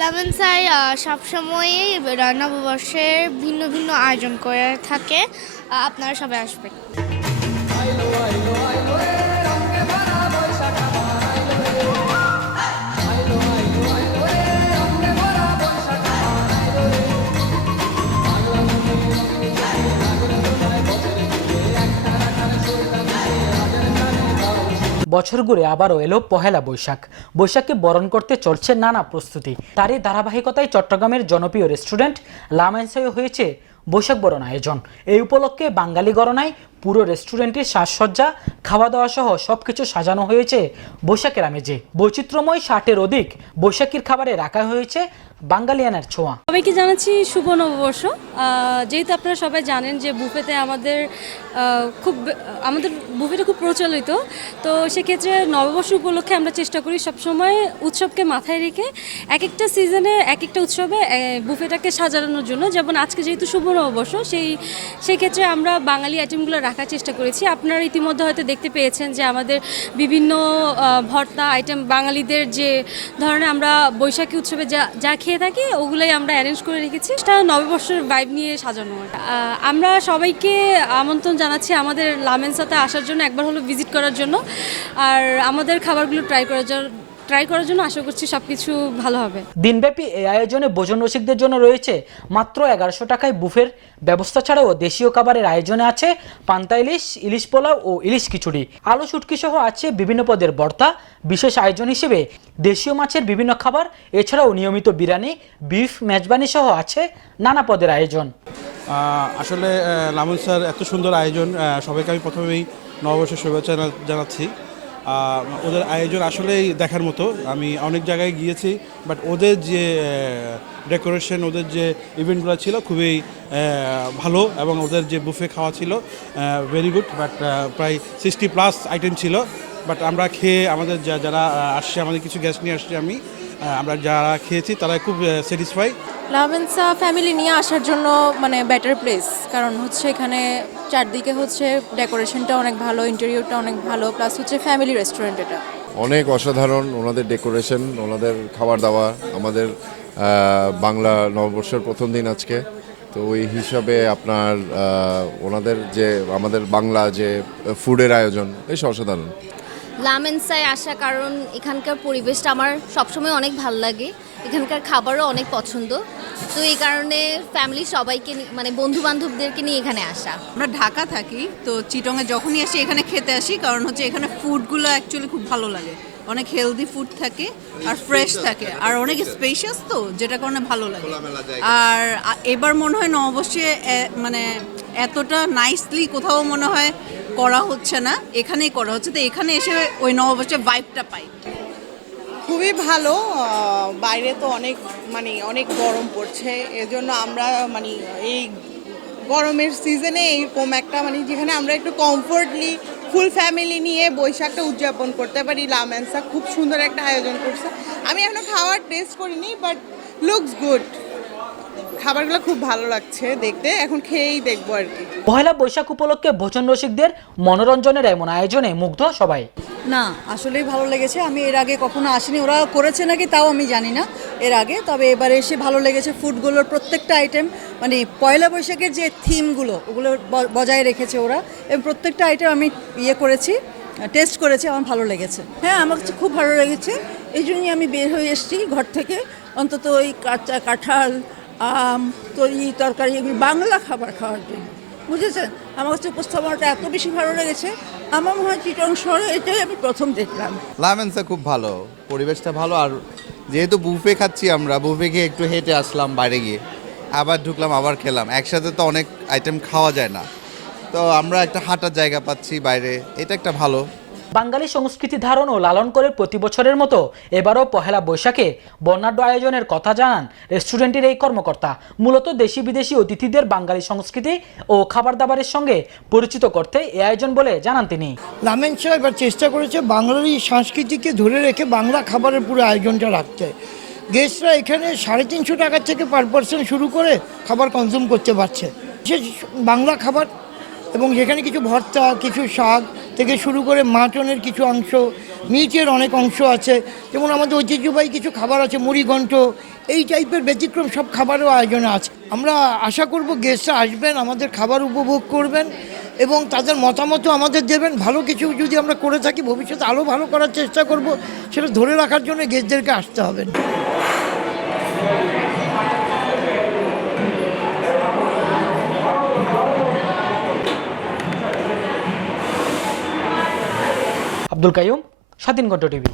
Lemon সাই সবসময়ই নববর্ষের ভিন্ন ভিন্ন আয়োজন করে থাকে। আপনারা সবাই আসবেন। বছর ঘুরে আবারও এলো পহেলা বৈশাখ। বৈশাখকে বরণ করতে চলছে নানা প্রস্তুতি। তারই ধারাবাহিকতায় চট্টগ্রামের জনপ্রিয় রেস্টুরেন্ট লামেন্সায় হয়েছে বৈশাখ বরণ আয়োজন এই উপলক্ষে বাঙালি গণনায় পুরো রেস্টুরেন্টের সাজসজ্জা খাওয়া দাওয়া সহ সবকিছু সাজানো হয়েছে বৈশাখের আমেজে। বৈচিত্র্যময় ষাটের অধিক বৈশাখীর খাবারে রাখা হয়েছে বাঙালিয়ানের ছোঁয়া। সবাইকে জানাচ্ছি শুভ নববর্ষ। যেহেতু আপনারা সবাই জানেন যে বুফেতে আমাদের খুব, আমাদের বুফেটা খুব প্রচলিত, তো সেক্ষেত্রে নববর্ষ উপলক্ষে আমরা চেষ্টা করি সবসময় উৎসবকে মাথায় রেখে এক একটা সিজনে এক একটা উৎসবে বুফেটাকে সাজানোর জন্য। যেমন আজকে যেহেতু শুভ নববর্ষ সেই সেই ক্ষেত্রে আমরা বাঙালি আইটেমগুলো রাখার চেষ্টা করেছি। আপনারা ইতিমধ্যে হয়তো দেখতে পেয়েছেন যে আমাদের বিভিন্ন ভর্তা আইটেম বাঙালিদের যে ধরনের আমরা বৈশাখী উৎসবে যা যা খেয়ে থাকি, ওগুলোই আমরা অ্যারেঞ্জ করে রেখেছি। সেটা নববর্ষের ভাইব নিয়ে সাজানো। আমরা সবাইকে আমন্ত্রণ জানাচ্ছি আমাদের লামেন্সাতে আসার জন্য, একবার হলো ভিজিট করার জন্য। আর আমাদের খাবারগুলো ট্রাই করার জন্য ট্রাই করার জন্য আশা করছি সব কিছু ভালো হবে। দিনব্যাপী এই আয়োজনে ভোজন রসিকদের জন্য রয়েছে মাত্র এগারোশো টাকায় বুফের ব্যবস্থা ছাড়াও দেশীয় খাবারের আয়োজনে আছে পান্তা ইলিশ ইলিশ পোলাও ও ইলিশ খিচুড়ি। আলু শুটকি সহ আছে বিভিন্ন পদের ভর্তা। বিশেষ আয়োজন হিসেবে দেশীয় মাছের বিভিন্ন খাবার এছাড়াও নিয়মিত বিরিয়ানি বিফ মেজবানি সহ আছে নানা পদের আয়োজন। আসলে লামন স্যার এত সুন্দর আয়োজন সবাইকে আমি প্রথমেই নববর্ষের শুভেচ্ছা জানাচ্ছি। ওদের আয়োজন আসলেই দেখার মতো। আমি অনেক জায়গায় গিয়েছি বাট ওদের যে ডেকোরেশন ওদের যে ইভেন্টগুলো ছিল খুবই ভালো এবং ওদের যে বুফে খাওয়া ছিল ভেরি গুড বাট প্রায় সিক্সটি প্লাস আইটেম ছিল। বাট আমরা খেয়ে আমাদের যারা আসছে, আমাদের কিছু গেস্ট নিয়ে আসছে আমি। আমরা যারা খেয়েছি তারা খুব স্যাটিসফাই লাভেন্সা ফ্যামিলি নিয়ে আসার জন্য মানে বেটার প্লেস কারণ হচ্ছে এখানে চারদিকে হচ্ছে ডেকোরেশনটা অনেক ভালো ইন্টেরিয়রটা অনেক ভালো প্লাস হচ্ছে ফ্যামিলি রেস্টুরেন্ট এটা। অনেক অসাধারণ ওনাদের ডেকোরেশন ওনাদের খাবার দাবার আমাদের বাংলা নববর্ষের প্রথম দিন আজকে। তো ওই হিসাবে আপনার ওনাদের যে আমাদের বাংলা যে ফুডের আয়োজন বেশ অসাধারণ। লামেন্সায় আসা কারণ এখানকার পরিবেশটা আমার সবসময় অনেক ভালো লাগে। এখানকার খাবারও অনেক পছন্দ। তো এই কারণে ফ্যামিলি সবাইকে মানে বন্ধু বান্ধবদেরকে নিয়ে এখানে আসা। আমরা ঢাকা থাকি তো চিটংয়ে যখনই আসি এখানে খেতে আসি কারণ হচ্ছে এখানে ফুডগুলো অ্যাকচুয়ালি খুব ভালো লাগে। অনেক হেলদি ফুড থাকে আর ফ্রেশ থাকে। আর অনেক স্পেশাস তো যেটা কারণে ভালো লাগে। আর এবার মনে হয় নববর্ষে মানে এতটা নাইসলি কোথাও মনে হয় করা হচ্ছে না, এখানেই করা হচ্ছে। তো এখানে এসে ওই নববর্ষের ভাইবটা পাই। খুবই ভালো বাইরে তো অনেক মানে অনেক গরম পড়ছে, এজন্য আমরা মানে এই গরমের সিজনে এইরকম একটা মানে যেখানে আমরা একটু কমফোর্টলি ফুল ফ্যামিলি নিয়ে বৈশাখটা উদযাপন করতে পারি। লামেন্সা খুব সুন্দর একটা আয়োজন করছে। আমি এখনও খাওয়ার টেস্ট করিনি বাট লুকস গুড খাবারগুলো খুব ভালো লাগছে দেখতে এখন খেয়েই দেখব আর কি। পহেলা বৈশাখ উপলক্ষে ভোজন রসিকদের মনোরঞ্জনের এমন আয়োজনে মুগ্ধ সবাই। না আসলেই ভালো লেগেছে। আমি এর আগে কখনো আসিনি। ওরা করেছে নাকি তাও আমি জানি না এর আগে। তবে এবারে এসে ভালো লেগেছে ফুডগুলোর প্রত্যেকটা আইটেম। মানে পয়লা বৈশাখের যে থিমগুলো ওগুলো ব- বজায় রেখেছে ওরা। এবং প্রত্যেকটা আইটেম আমি ইয়ে করেছি টেস্ট করেছি আমার ভালো লেগেছে। হ্যাঁ আমার কাছে খুব ভালো লেগেছে। এই জন্যই আমি বের হয়ে এসেছি ঘর থেকে। অন্তত ওই কাঁচা কাঁঠাল আম, তরি, তরকারি, এগুলো বাংলা খাবার খাওয়ার জন্য। বুঝেছেন? আমার কাছে উপস্থাপনাটা এত বেশি ভালো লেগেছে। আমার মনে হয় চিটং শহরে এটাই আমি প্রথম দেখলাম। লামেন্সা খুব ভালো, পরিবেশটা ভালো। আর যেহেতু বুফে খাচ্ছি আমরা বুফে গিয়ে একটু হেঁটে আসলাম বাইরে গিয়ে। আবার ঢুকলাম, আবার খেলাম। একসাথে তো অনেক আইটেম খাওয়া যায় না। তো আমরা একটা হাঁটার জায়গা পাচ্ছি বাইরে। এটা একটা ভালো। বাঙালি সংস্কৃতি ধারণ ও লালন করে প্রতি বছরের মতো এবারও পহেলা বৈশাখে বর্ণাঢ্য আয়োজনের কথা জানান রেস্টুরেন্টের এই কর্মকর্তা। মূলত দেশি বিদেশি অতিথিদের বাঙালি সংস্কৃতি ও খাবার দাবারের সঙ্গে পরিচিত করতে এ আয়োজন বলে জানান তিনি। লামেন্সা এবার চেষ্টা করেছে বাংলারই সংস্কৃতিকে ধরে রেখে বাংলা খাবারের পুরো আয়োজনটা রাখতে। গেস্টরা এখানে সাড়ে তিনশো টাকার থেকে পার পার্সেন্ট শুরু করে খাবার কনজিউম করতে পারছে। বাংলা খাবার এবং যেখানে কিছু ভর্তা, কিছু শাক থেকে শুরু করে মাটনের কিছু অংশ মিটের অনেক অংশ আছে। যেমন আমাদের ঐতিহ্যবাহী কিছু খাবার আছে মুড়িঘণ্ট এই টাইপের ব্যতিক্রম সব খাবারও আয়োজনে আছে। আমরা আশা করব গেস্টরা আসবেন, আমাদের খাবার উপভোগ করবেন এবং তাদের মতামতও আমাদের দেবেন। ভালো কিছু যদি আমরা করে থাকি, ভবিষ্যতে আরও ভালো করার চেষ্টা করব, সেটা ধরে রাখার জন্য গেস্টদেরকে আসতে হবে। আব্দুল কাইম স্বাধীন কণ্ঠ টিভি।